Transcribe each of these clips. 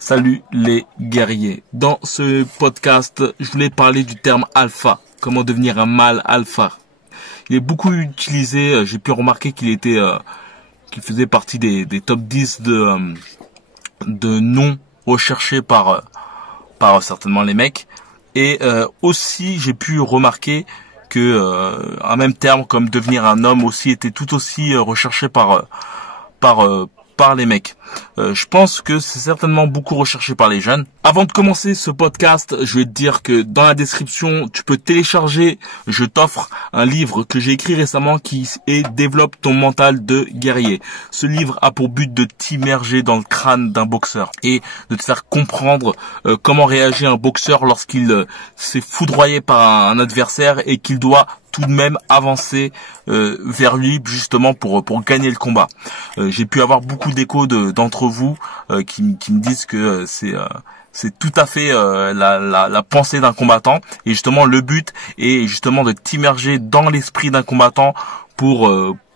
Salut les guerriers. Dans ce podcast, je voulais parler du terme alpha. Comment devenir un mâle alpha. Il est beaucoup utilisé. J'ai pu remarquer qu'il faisait partie des top 10 de noms recherchés par certainement les mecs. Et aussi, j'ai pu remarquer que un même terme comme devenir un homme aussi était tout aussi recherché par les mecs. Je pense que c'est certainement beaucoup recherché par les jeunes. Avant de commencer ce podcast, je vais te dire que dans la description, tu peux télécharger, je t'offre un livre que j'ai écrit récemment qui est Développe ton mental de guerrier. Ce livre a pour but de t'immerger dans le crâne d'un boxeur et de te faire comprendre comment réagit un boxeur lorsqu'il s'est foudroyé par un adversaire et qu'il doit tout de même avancer vers lui justement pour gagner le combat. J'ai pu avoir beaucoup d'échos d'entre vous qui me disent que c'est tout à fait la pensée d'un combattant, et justement le but est justement de t'immerger dans l'esprit d'un combattant pour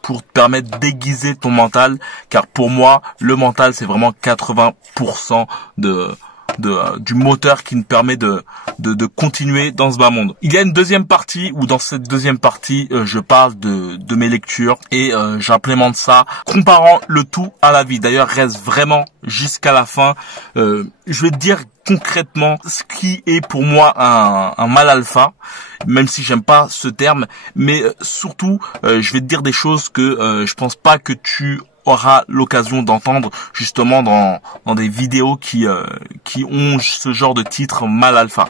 te permettre d'aiguiser ton mental, car pour moi le mental c'est vraiment 80% du moteur qui me permet de continuer dans ce bas monde. Il y a une deuxième partie où dans cette deuxième partie je parle de mes lectures et j'implémente ça comparant le tout à la vie. D'ailleurs reste vraiment jusqu'à la fin. Je vais te dire concrètement ce qui est pour moi un mâle alpha, même si j'aime pas ce terme, mais surtout je vais te dire des choses que je pense pas que tu aura l'occasion d'entendre justement dans des vidéos qui ont ce genre de titre mâle alpha.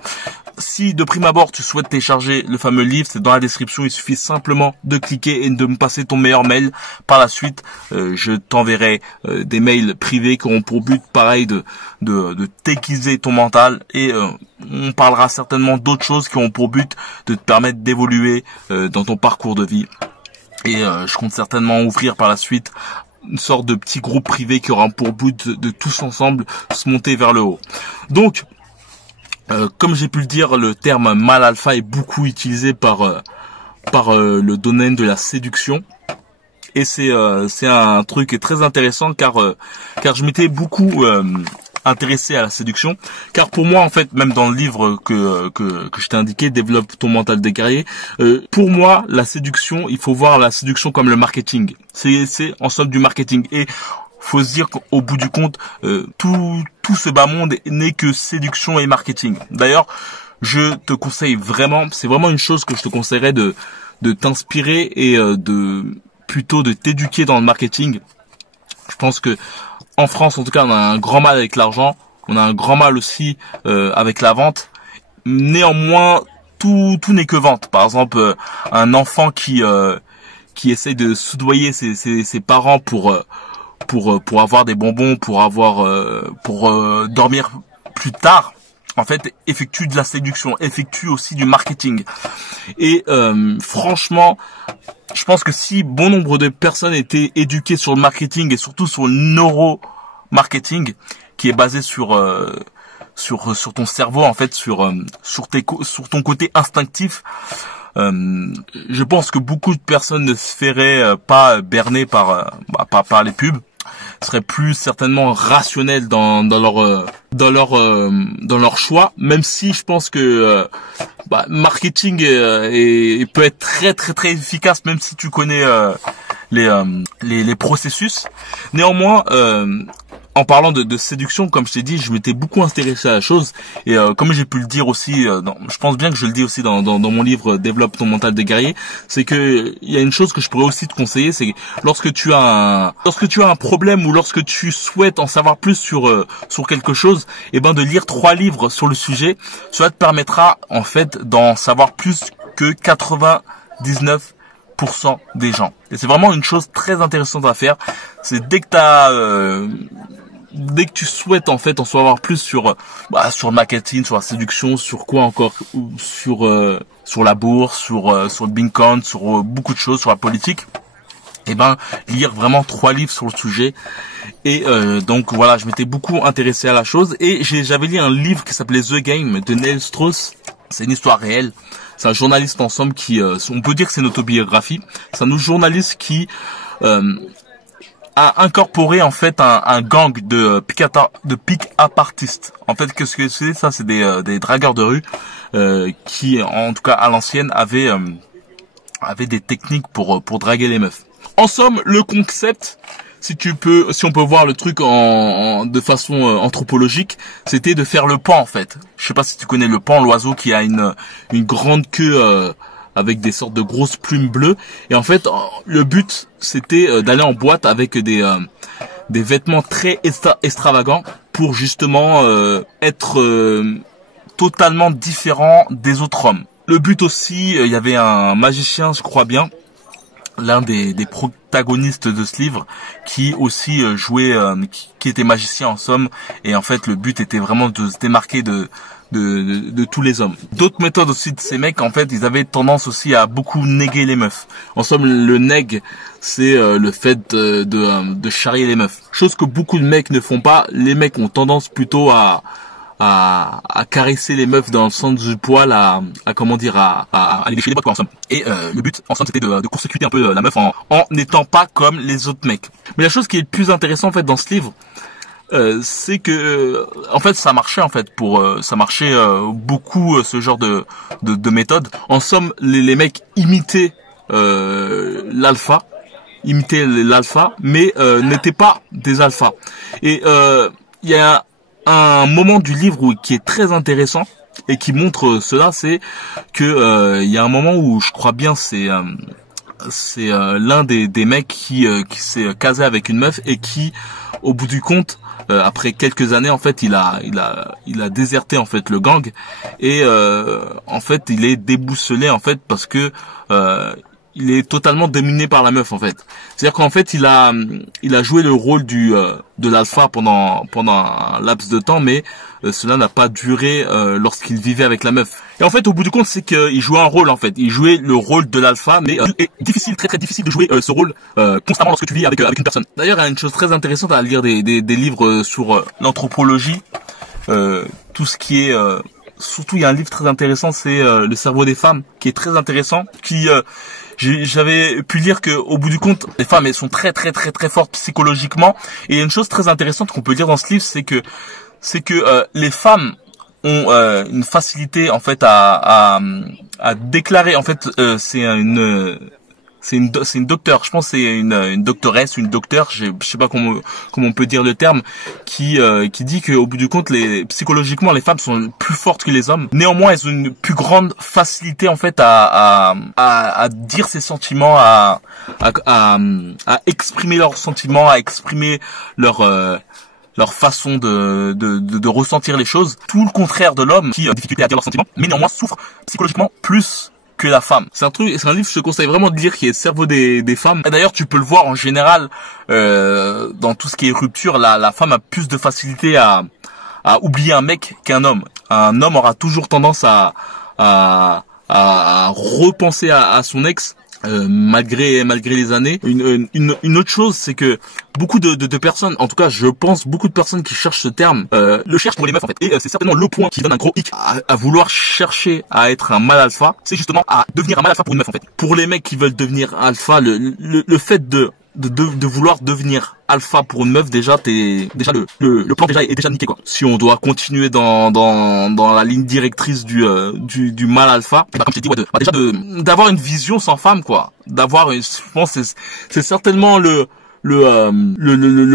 Si de prime abord tu souhaites télécharger le fameux livre, c'est dans la description, il suffit simplement de cliquer et de me passer ton meilleur mail. Par la suite, je t'enverrai des mails privés qui auront pour but pareil de t'aiguiser ton mental, et on parlera certainement d'autres choses qui ont pour but de te permettre d'évoluer dans ton parcours de vie. Et je compte certainement ouvrir par la suite une sorte de petit groupe privé qui aura pour but de tous ensemble se monter vers le haut. Donc, comme j'ai pu le dire, le terme mâle alpha est beaucoup utilisé par le domaine de la séduction. Et c'est un truc qui est très intéressant car je m'étais beaucoup intéressé à la séduction, car pour moi en fait, même dans le livre que je t'ai indiqué, Développe ton mental de guerrier, pour moi la séduction, il faut voir la séduction comme le marketing. C'est en somme du marketing, et faut se dire qu'au bout du compte, tout ce bas monde n'est que séduction et marketing. D'ailleurs, je te conseille vraiment, c'est vraiment une chose que je te conseillerais de t'inspirer et plutôt de t'éduquer dans le marketing. Je pense que en France, en tout cas, on a un grand mal avec l'argent. On a un grand mal aussi avec la vente. Néanmoins, tout n'est que vente. Par exemple, un enfant qui essaie de soudoyer ses parents pour avoir des bonbons, pour dormir plus tard, en fait, effectue de la séduction, effectue aussi du marketing. Et franchement, je pense que si bon nombre de personnes étaient éduquées sur le marketing et surtout sur le neuromarketing, qui est basé sur ton cerveau, en fait, sur ton côté instinctif, je pense que beaucoup de personnes ne se feraient pas berner par les pubs, seraient plus certainement rationnels dans leur choix, même si je pense que marketing peut être très très très efficace, même si tu connais les processus. Néanmoins, en parlant de séduction, comme je t'ai dit, je m'étais beaucoup intéressé à la chose, et comme j'ai pu le dire aussi, je pense bien que je le dis aussi dans mon livre Développe ton mental de guerrier, c'est que il y a une chose que je pourrais aussi te conseiller, c'est que lorsque tu as un problème, ou lorsque tu souhaites en savoir plus sur quelque chose, et de lire 3 livres sur le sujet. Cela te permettra en fait d'en savoir plus que 99% des gens. Et c'est vraiment une chose très intéressante à faire. C'est dès que tu souhaites en fait en savoir plus sur le marketing, sur la séduction, sur quoi encore, sur la bourse, sur le Bitcoin, sur beaucoup de choses, sur la politique, lire vraiment 3 livres sur le sujet. Et donc voilà, je m'étais beaucoup intéressé à la chose, et j'avais lu un livre qui s'appelait The Game de Neil Strauss. C'est une histoire réelle. C'est un journaliste en somme qui, on peut dire que c'est une autobiographie. C'est un autre journaliste qui a incorporé en fait un gang de pick-up-artistes. En fait, qu'est-ce que c'est ça? C'est des dragueurs de rue qui, en tout cas à l'ancienne, avaient des techniques pour draguer les meufs. En somme, le concept, si on peut voir le truc de façon anthropologique, c'était de faire le pan en fait. Je sais pas si tu connais le pan, l'oiseau qui a une grande queue avec des sortes de grosses plumes bleues. Et en fait, le but c'était d'aller en boîte avec des vêtements très extravagants pour justement être totalement différent des autres hommes. Le but aussi, il y avait un magicien, je crois bien, l'un des protagonistes de ce livre, qui aussi jouait, qui était magicien en somme, et en fait le but était vraiment de se démarquer de tous les hommes. D'autres méthodes aussi de ces mecs, en fait, ils avaient tendance aussi à beaucoup néguer les meufs. En somme, le neg, c'est le fait de charrier les meufs. Chose que beaucoup de mecs ne font pas. Les mecs ont tendance plutôt à caresser les meufs dans le sens du poil, à les lécher les bottes, quoi, en somme. Et le but, en somme, c'était de court-circuiter un peu la meuf en n'étant pas comme les autres mecs. Mais la chose qui est le plus intéressant, en fait, dans ce livre, c'est que, en fait, ça marchait, en fait, ça marchait beaucoup, ce genre de méthode. En somme, les mecs imitaient l'alpha, mais n'étaient pas des alphas. Et il y a un moment du livre qui est très intéressant et qui montre cela, c'est que il y a un moment où je crois bien c'est l'un des mecs qui s'est casé avec une meuf et qui, au bout du compte, après quelques années, en fait, il a déserté en fait le gang et en fait il est déboussolé en fait parce que il est totalement dominé par la meuf en fait. C'est-à-dire qu'en fait il a joué le rôle de l'alpha pendant un laps de temps, mais cela n'a pas duré lorsqu'il vivait avec la meuf. Et en fait au bout du compte c'est qu'il jouait un rôle en fait. Il jouait le rôle de l'alpha, mais c'est difficile, très très difficile de jouer ce rôle constamment lorsque tu vis avec une personne. D'ailleurs il y a une chose très intéressante à lire des livres sur l'anthropologie, tout ce qui est surtout il y a un livre très intéressant, c'est Le cerveau des femmes, qui est très intéressant, qui j'avais pu lire que au bout du compte les femmes elles sont très très très très fortes psychologiquement, et il y a une chose très intéressante qu'on peut lire dans ce livre, c'est que les femmes ont une facilité en fait à déclarer, en fait c'est une docteure, je pense que c'est une doctoresse ou une docteure, je sais pas comment on peut dire le terme, qui dit que au bout du compte psychologiquement les femmes sont plus fortes que les hommes. Néanmoins, elles ont une plus grande facilité en fait à dire ses sentiments, à exprimer leurs sentiments, à exprimer leur façon de ressentir les choses. Tout le contraire de l'homme qui a difficulté à dire leurs sentiments, mais néanmoins souffre psychologiquement plus que la femme. C'est un livre que je te conseille vraiment de lire, qui est le cerveau des femmes. Et d'ailleurs, tu peux le voir en général dans tout ce qui est rupture, la femme a plus de facilité à oublier un mec qu'un homme. Un homme aura toujours tendance à repenser à son ex. Malgré les années. Une autre chose, c'est que beaucoup de personnes, en tout cas je pense beaucoup de personnes qui cherchent ce terme, le cherchent pour les meufs en fait, et c'est certainement le point qui donne un gros hic à vouloir chercher à être un mâle alpha, c'est justement à devenir un mâle alpha pour une meuf en fait. Pour les mecs qui veulent devenir alpha, le fait de vouloir devenir alpha pour une meuf, le plan déjà est déjà niqué quoi. Si on doit continuer dans la ligne directrice du mâle alpha, et comme je t'ai dit, déjà d'avoir une vision sans femme quoi, je pense c'est certainement le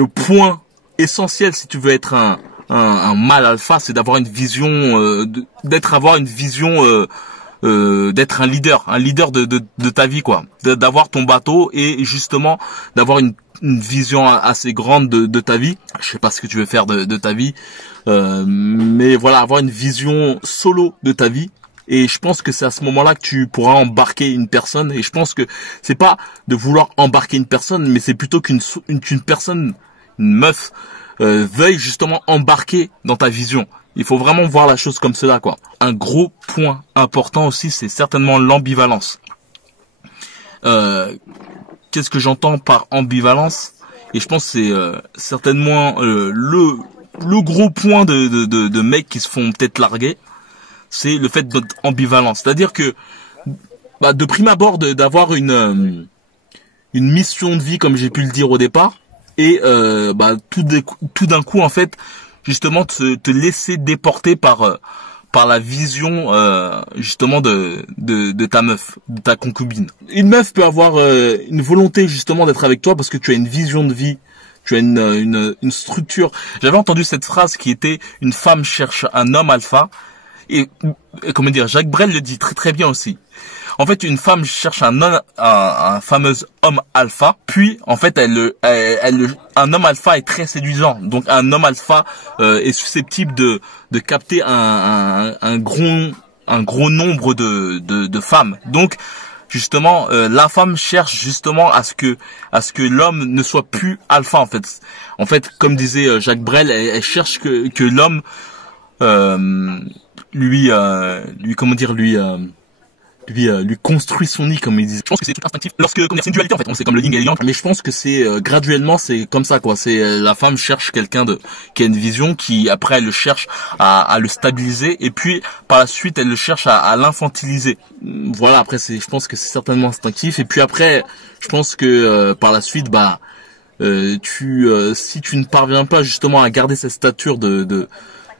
point essentiel si tu veux être un mâle alpha, c'est d'avoir une vision d'être un leader de ta vie quoi, d'avoir ton bateau et justement d'avoir une vision assez grande de ta vie. Je sais pas ce que tu veux faire de ta vie, mais voilà, avoir une vision solo de ta vie. Et je pense que c'est à ce moment-là que tu pourras embarquer une personne. Et je pense que c'est pas de vouloir embarquer une personne, mais c'est plutôt qu'une personne, une meuf, veuille justement embarquer dans ta vision. Il faut vraiment voir la chose comme cela, quoi. Un gros point important aussi, c'est certainement l'ambivalence. Qu'est-ce que j'entends par ambivalence? Et je pense que c'est certainement le gros point de mecs qui se font peut-être larguer. C'est le fait d'être ambivalent. C'est-à-dire que de prime abord d'avoir une mission de vie, comme j'ai pu le dire au départ, et tout d'un coup en fait justement te laisser déporter par la vision justement de ta meuf, de ta concubine. Une meuf peut avoir une volonté justement d'être avec toi parce que tu as une vision de vie, tu as une structure. J'avais entendu cette phrase qui était une femme cherche un homme alpha et comment dire, Jacques Brel le dit très très bien aussi. En fait, une femme cherche un fameux homme alpha, puis en fait, un homme alpha est très séduisant. Donc, un homme alpha est susceptible de capter un gros nombre de femmes. Donc, justement, la femme cherche justement à ce que l'homme ne soit plus alpha en fait. En fait, comme disait Jacques Brel, elle cherche que l'homme lui construit son nid, comme ils disent. Je pense que c'est tout instinctif. C'est une dualité en fait, c'est comme le yin et le yang, mais je pense que c'est graduellement c'est comme ça quoi. C'est la femme cherche quelqu'un qui a une vision, qui après elle le cherche à le stabiliser, et puis par la suite elle le cherche à l'infantiliser. Voilà, après je pense que c'est certainement instinctif, et puis après je pense que par la suite si tu ne parviens pas justement à garder cette stature de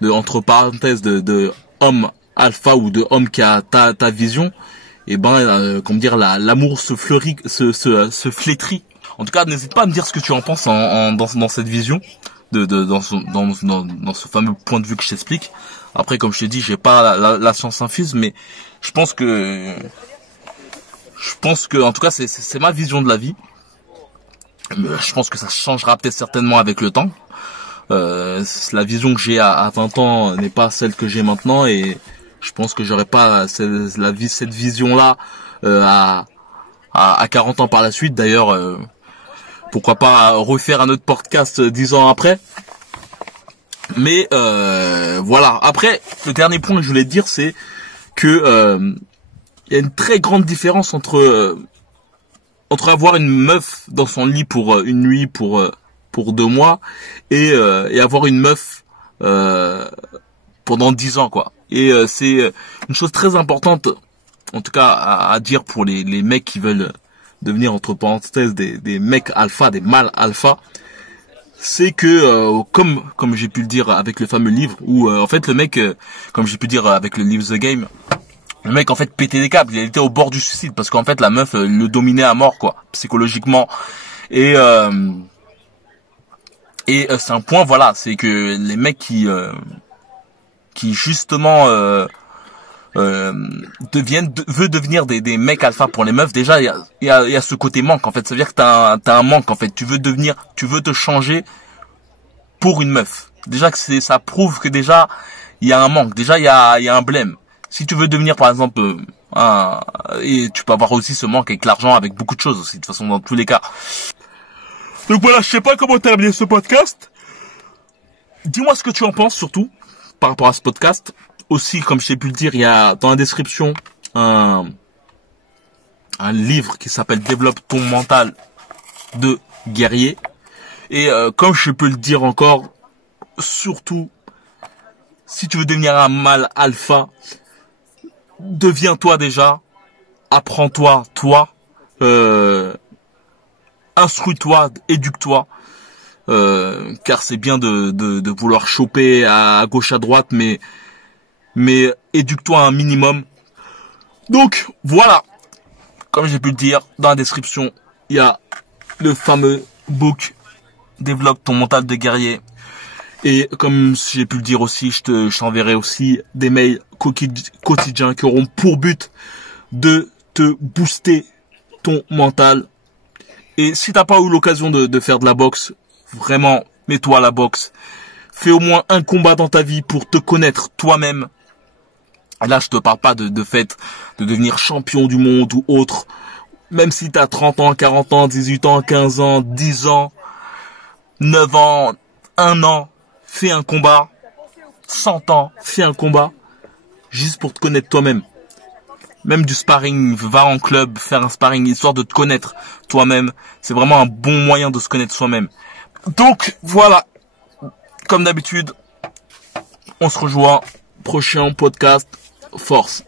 entre parenthèses de homme alpha ou de homme qui a ta vision, et comment dire, l'amour se flétrit. En tout cas, n'hésite pas à me dire ce que tu en penses dans cette vision dans ce fameux point de vue que je t'explique. Après, comme je t'ai dit, j'ai pas la science infuse, mais je pense que en tout cas c'est ma vision de la vie. Je pense que ça changera peut-être certainement avec le temps. La vision que j'ai à 20 ans n'est pas celle que j'ai maintenant, et je pense que j'aurais pas cette vision-là à 40 ans par la suite. D'ailleurs, pourquoi pas refaire un autre podcast 10 ans après. Mais voilà. Après, le dernier point que je voulais te dire, c'est que il y a une très grande différence entre avoir une meuf dans son lit pour une nuit, pour 2 mois, et avoir une meuf pendant 10 ans quoi. Et c'est une chose très importante, en tout cas à dire pour les mecs qui veulent devenir entre parenthèses des mecs alpha, des mâles alpha, c'est que comme j'ai pu le dire avec le fameux livre, où en fait le mec, comme j'ai pu dire avec le livre The Game, le mec en fait pétait des câbles, il était au bord du suicide parce qu'en fait la meuf le dominait à mort quoi, psychologiquement. Et c'est un point, voilà, c'est que les mecs qui justement veut devenir des mecs alpha pour les meufs, déjà il y a ce côté manque en fait. Ça veut dire que t'as un manque en fait. Tu veux te changer pour une meuf. Déjà que ça prouve que déjà il y a un manque. Déjà il y a un blême. Si tu veux devenir par exemple et tu peux avoir aussi ce manque avec l'argent, avec beaucoup de choses aussi de toute façon dans tous les cas. Donc voilà, je sais pas comment terminer ce podcast. Dis-moi ce que tu en penses surtout par rapport à ce podcast. Aussi, comme je t'ai pu le dire, il y a dans la description un livre qui s'appelle Développe ton mental de guerrier. Et comme je peux le dire encore, surtout, si tu veux devenir un mâle alpha, deviens-toi déjà, apprends-toi, instruis-toi, éduque-toi, car c'est bien de vouloir choper à gauche à droite, mais éduque-toi un minimum. Donc voilà, comme j'ai pu le dire, dans la description, il y a le fameux book Développe ton mental de guerrier. Et comme j'ai pu le dire aussi, je t'enverrai aussi des mails quotidiens qui auront pour but de te booster ton mental. Et si t'as pas eu l'occasion de faire de la boxe, vraiment, mets-toi à la boxe. Fais au moins un combat dans ta vie pour te connaître toi-même. Là, je te parle pas de fait de devenir champion du monde ou autre. Même si t'as 30 ans, 40 ans, 18 ans, 15 ans, 10 ans, 9 ans, 1 an, fais un combat. 100 ans, fais un combat. Juste pour te connaître toi-même. Même du sparring, va en club, faire un sparring, histoire de te connaître toi-même. C'est vraiment un bon moyen de se connaître soi-même. Donc, voilà. Comme d'habitude, on se rejoint. Prochain podcast. Force.